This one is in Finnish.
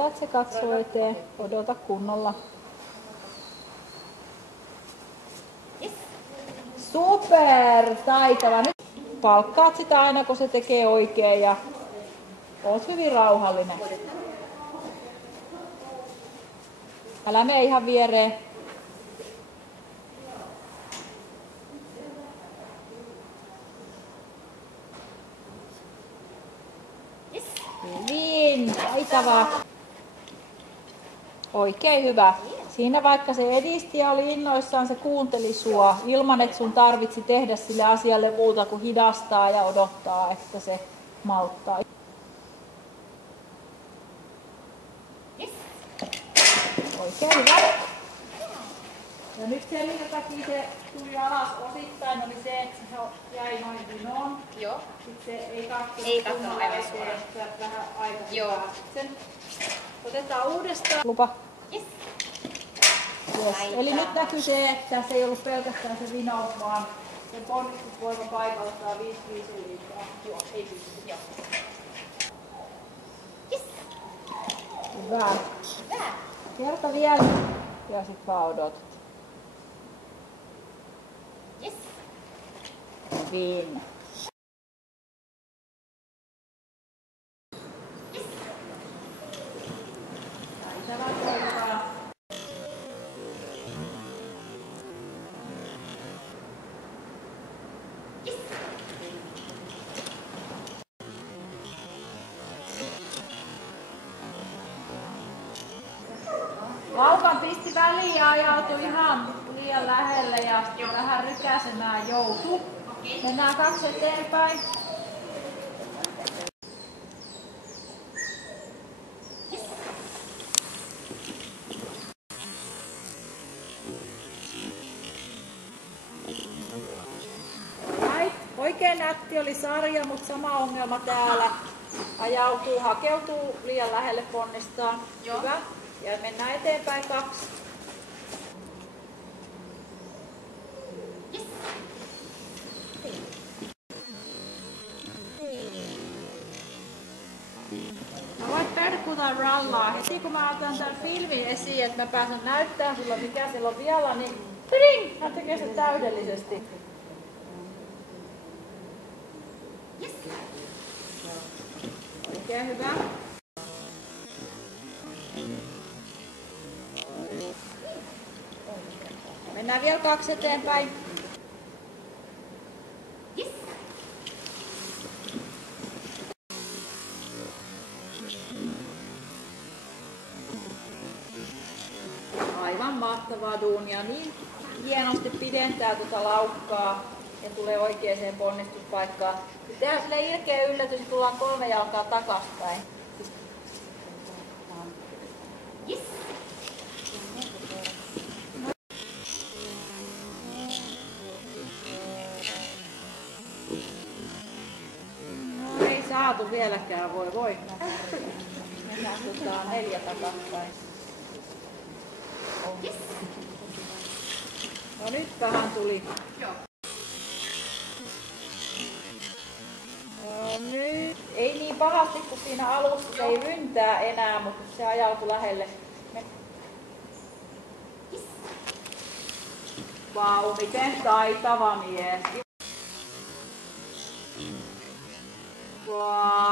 Odota, että se katsoo eteen. Odota kunnolla. Yes. Super! Taitava. Nyt palkkaat sitä aina, kun se tekee oikein ja oot hyvin rauhallinen. Älä mene ihan viereen. Yes. Hyvin, taitava. Oikein hyvä. Siinä vaikka se edisti ja oli innoissaan, se kuunteli sua ilman, että sun tarvitsi tehdä sille asialle muuta kuin hidastaa ja odottaa, että se malttaa. Yes. Oikein hyvä. Ja nyt se, minkä takia se tuli alas osittain, oli se, että se jäi noin vinoon. Joo. Sitten se ei kattonut aivan suoraan. Vähän aikaisemmin. Joo. Sen otetaan uudestaan. Lupa. Yes. Yes. Eli nyt näkyy se, että se ei ollut pelkästään se vinaus, vaan sen ponnistusvoima paikaltaan 5-5 liikaa. Joo, ei pysty. Joo. Yes. Hyvä. Hyvä. Kerta vielä ja sit vaan odotat. Yes. Hyvin. Yes. Taitava koiraa. Yes. Laukan pisti väliin ja ajautui ihan liian lähelle ja vähän rykäsemään joutui. Mennään 2 eteenpäin. Right. Oikein nätti oli sarja, mutta sama ongelma täällä. Ajautuu, hakeutuu liian lähelle ponnistaan. Joo. Hyvä. Ja mennään eteenpäin 2. Yes. Mä voit perkuta rallaa. Heti kun mä otan tämän filmin esiin, että mä pääsen näyttämään sulle mikä siellä on vielä, niin tring! Hän tekee sen täydellisesti. Yes. Oikein hyvä. Mennään vielä 2 eteenpäin. Yes. Aivan mahtavaa duunia. Niin hienosti pidentää tuota laukkaa ja tulee oikeaan ponnistuspaikkaan. Tehdään sille ilkeä yllätys ja tullaan 3 jalkaa takaspäin. Yes. No, ei saatu vieläkään, voi. Mennään 4 takaspäin. Yes. No nyt vähän tuli. Joo. No nyt. Ei niin pahasti kuin siinä alussa, se ei ryntää enää, mutta se ajautui lähelle. Yes. Vau, miten taitava mies. Vau.